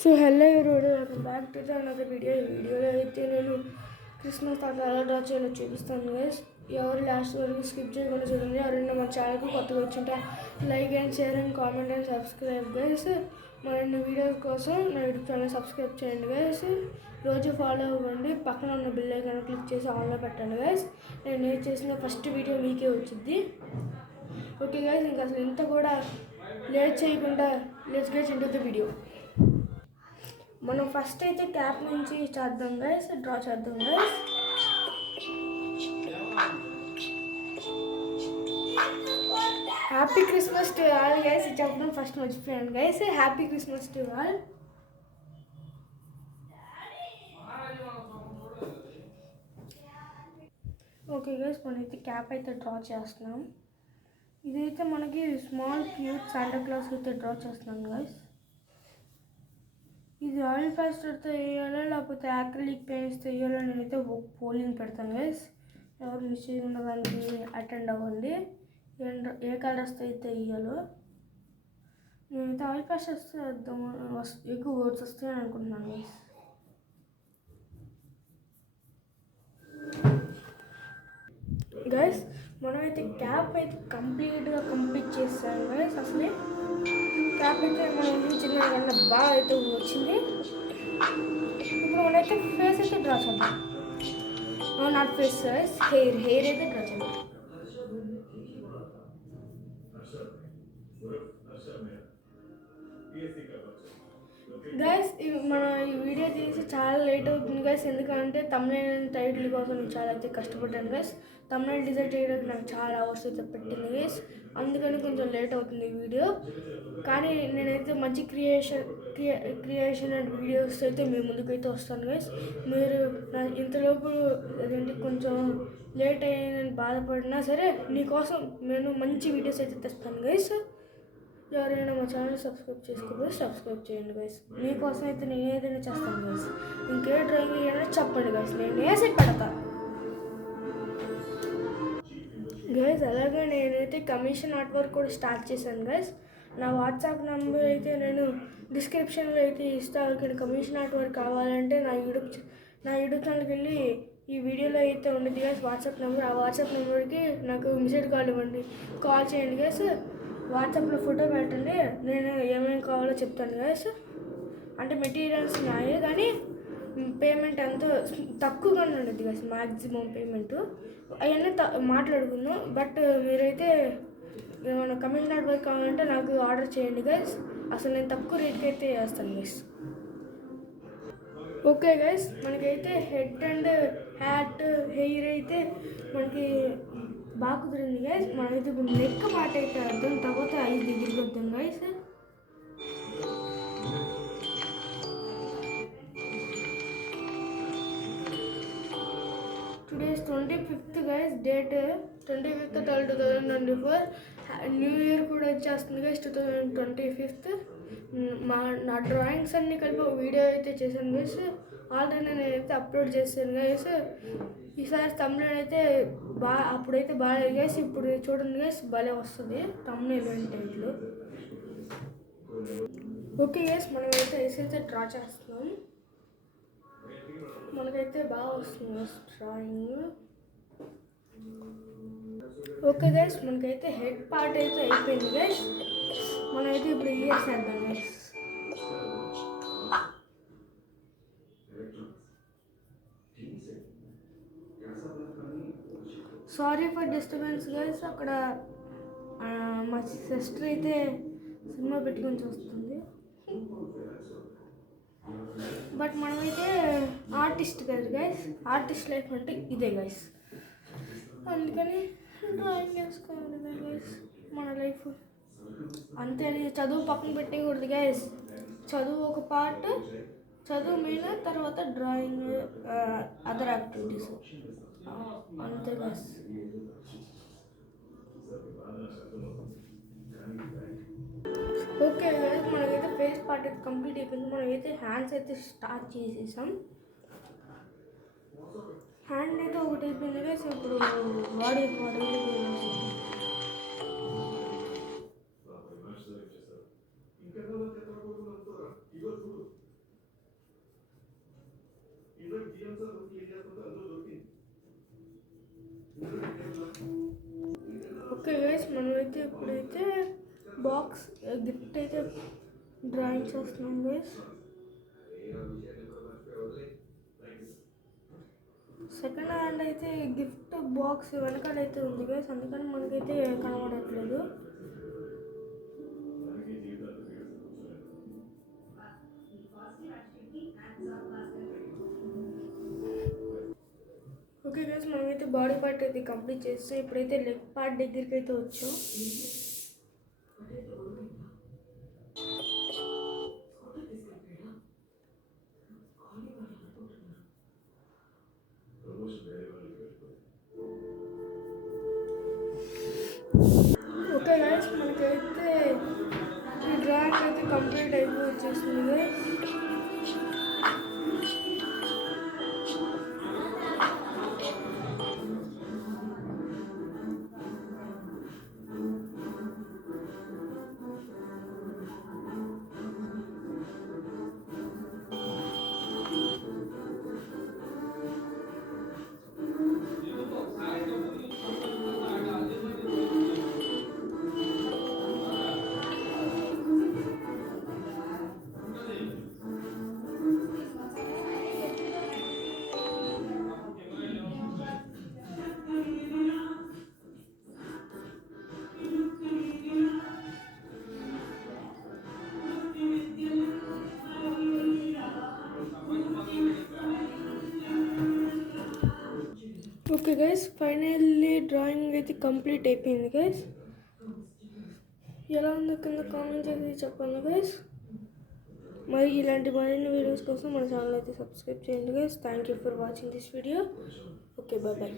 So hello ఎవరోడు welcome back to another video. ఈ వీడియోలో అయితే నేను క్రిస్మస్ తాత ఎలా డ్రా చేయాలో చూపిస్తాను గైస్. ఎవరు లాస్ట్ వరకు స్కిప్ చేయకుండా చూడండి. ఎవరైనా మన ఛానల్కి కొత్తగా వచ్చింటే like and share and comment and subscribe guys. మరిన్ని వీడియోస్ కోసం నా యూట్యూబ్ ఛానల్ సబ్స్క్రైబ్ చేయండి గైస్. రోజు ఫాలో అవ్వండి. పక్కన ఉన్న బిల్ ఐకాన్ క్లిక్ చేసి ఆన్లో పెట్టండి గైస్. నేను ఏం చేసిన ఫస్ట్ వీడియో మీకే వచ్చింది. ఓకే గైస్, ఇంకా అసలు ఇంత కూడా లేట్ చేయకుండా let's get into the video. మనం ఫస్ట్ అయితే క్యాప్ నుంచి చేద్దాం గైస్, డ్రా చేద్దాం guys. Happy Christmas to all guys. చెప్పడం ఫస్ట్ మర్చిపోయాను guys. Happy Christmas to all. Okay guys, మనమైతే క్యాప్ అయితే డ్రా చేస్తున్నాం. ఇదైతే మనకి స్మాల్ క్యూట్ శాంటా క్లాస్ అయితే డ్రా చేస్తున్నాం గైస్. ఇది ఆయిల్ పేస్టర్తో వేయాలా లేకపోతే యాక్రిలిక్ పెయింట్స్తో వేయాలో నేనైతే పోలింగ్ పెడతాను గైస్. ఎవరు మిస్ చేయకుండా దానికి అటెండ్ అవ్వండి. ఏ కలర్స్తో అయితే వేయాలో. నేనైతే ఆయిల్ పేస్టర్స్తో వేద్దాము, ఎక్కువ వర్డ్స్ వస్తాయని అనుకుంటున్నాను గైస్. గైస్ మనమైతే క్యాప్ అయితే కంప్లీట్ చేస్తాం గైస్. అసలే క్యాప్ అయితే మనం చిన్న వల్ల బాగా అయితే వచ్చింది. ఇప్పుడు మనైతే ఫేస్ అయితే డ్రా చేద్దాం. నాట్ ఫేస్ గైస్, హెయిర్ అయితే డ్రా చేద్దాం గైస్. మన ఈ వీడియో తీసి చాలా లేట్ అవుతుంది గైస్. ఎందుకంటే తమ్నైల్ టైటిల్ కోసం నేను చాలా అయితే కష్టపడ్డాను గైస్. తమ్నైల్ డిజైన్ చేయడానికి నాకు చాలా అవర్స్ అయితే పెట్టింది గైస్. అందుకని కొంచెం లేట్ అవుతుంది ఈ వీడియో. కానీ నేనైతే మంచి క్రియేషన్ అండ్ వీడియోస్ అయితే మీ ముందుకైతే వస్తాను గైస్. మీరు ఇంతలోపు అదేంటి కొంచెం లేట్ అయ్యిందని బాధపడినా సరే మీకోసం నేను మంచి వీడియోస్ అయితే తెస్తాను గైస్. ఎవరైనా మా ఛానల్ సబ్స్క్రైబ్ చేసుకోకపోతే సబ్స్క్రైబ్ చేయండి గైస్. మీకోసం అయితే నేను ఏదైనా చేస్తాను గైస్. ఇంకే డ్రాయింగ్ ఏదైనా చెప్పండి గైస్, నేను వేసి పెడతా గైస్. అలాగే నేనైతే కమిషన్ ఆర్ట్ వర్క్ కూడా స్టార్ట్ చేశాను గైస్. నా వాట్సాప్ నెంబర్ అయితే నేను డిస్క్రిప్షన్లో అయితే ఇస్తాను. ఇక్కడ కమిషన్ ఆర్ట్ వర్క్ కావాలంటే నా యూట్యూబ్ ఛానల్కి వెళ్ళి ఈ వీడియోలో అయితే ఉండేది గైస్ వాట్సాప్ నెంబర్. ఆ వాట్సాప్ నెంబర్కి నాకు మెసేజ్ కాల్ ఇవ్వండి, కాల్ చేయండి గైస్. వాట్సాప్లో ఫోటో పెట్టండి, నేను ఏమేమి కావాలో చెప్తాను గైస్. అంటే మెటీరియల్స్ నాయే కానీ పేమెంట్ ఎంతో తక్కువగానే ఉండేది గైస్. మ్యాక్సిమం పేమెంట్ అవన్నీ మాట్లాడుకుందాం. బట్ మీరైతే ఏమైనా కమిషన్ ఆర్ట్ వర్క్ కావాలంటే నాకు ఆర్డర్ చేయండి గైస్. అసలు నేను తక్కువ రేట్కి అయితే వేస్తాను గైస్. ఓకే గైస్, మనకైతే హెడ్ అండ్ హ్యాట్ హెయిర్ అయితే మనకి బాగా కుదిరింది గైస్. మనమైతే ఇప్పుడు నెక్ పార్ట్ అయితే అర్థం, తర్వాత ఐదు దగ్గరికి వద్దాం guys. Today's 25th guys. Date 25th 2024. New year కూడా వచ్చేస్తుంది గైస్ 2025. నా డ్రాయింగ్స్ అన్నీ కలిపి ఒక వీడియో అయితే చేశాను గైస్. ఆల్రెడీ నేనైతే అప్లోడ్ చేశాను గైస్. ఈసారి తమ్నైల్ అయితే అప్పుడైతే బాగాలేదు గైస్. ఇప్పుడు చూడండి గైస్, భలే వస్తుంది తమ్నైల్ టైటిల్. ఓకే గైస్, మనం అయితే అయితే డ్రా చేస్తున్నాం. మనకైతే బాగా వస్తుంది గైస్ డ్రాయింగ్. ఓకే గైస్, మనకైతే హెడ్ పార్ట్ అయితే అయిపోయింది గైస్. మనమైతే ఇప్పుడు ఇయర్స్ వేద్దాం guys. Sorry for disturbance guys. అక్కడ మా సిస్టర్ అయితే సినిమా పెట్టుకొని చూస్తుంది. బట్ మనమైతే ఆర్టిస్ట్ కదా గైస్. ఆర్టిస్ట్ లైఫ్ అంటే ఇదే గైస్. అందుకని డ్రాయింగ్ వేసుకోవాలి గైస్. మన లైఫ్ అంతే అని చదువు పక్కన పెట్టకూడదు గైస్. చదువు ఒక పార్ట్, చదువు మీద తర్వాత డ్రాయింగ్, అదర్ యాక్టివిటీస్ అంతే గైస్. ఓకే గైస్, మనకైతే ఫేస్ పార్ట్ అయితే కంప్లీట్ అయిపోయింది. మనమైతే హ్యాండ్స్ అయితే స్టార్ట్ చేసేసాం. హ్యాండ్ అయితే ఒకటి అయిపోయింది గైస్. ఇప్పుడు బాడీ బాక్స్ గిఫ్ట్ అయితే డ్రాయింగ్ చేస్తున్నాం గైస్. సెకండ్ హ్యాండ్ అయితే గిఫ్ట్ బాక్స్ వెనకాలైతే ఉంది గైస్, అందుకని మనకైతే కనబడట్లేదు. ఓకే గైస్, మనమైతే బాడీ పార్ట్ అయితే కంప్లీట్ చేస్తాం. ఇప్పుడైతే లెగ్ పార్ట్ దగ్గరికి అయితే వచ్చాం. ఓకే గైస్, మనకైతే ఈ డ్రాయింగ్ అయితే కంప్లీట్ అయిపోయి వచ్చేసింది guys. Okay guys, finally drawing అయితే కంప్లీట్ అయిపోయింది గైస్. ఎలా ఉందో కింద కామెంట్ చేసి చెప్పండి గైస్. మరి ఇలాంటి మరిన్ని వీడియోస్ కోసం మన ఛానల్ అయితే సబ్స్క్రైబ్ చేయండి guys. Thank you for watching this video. Okay, bye bye.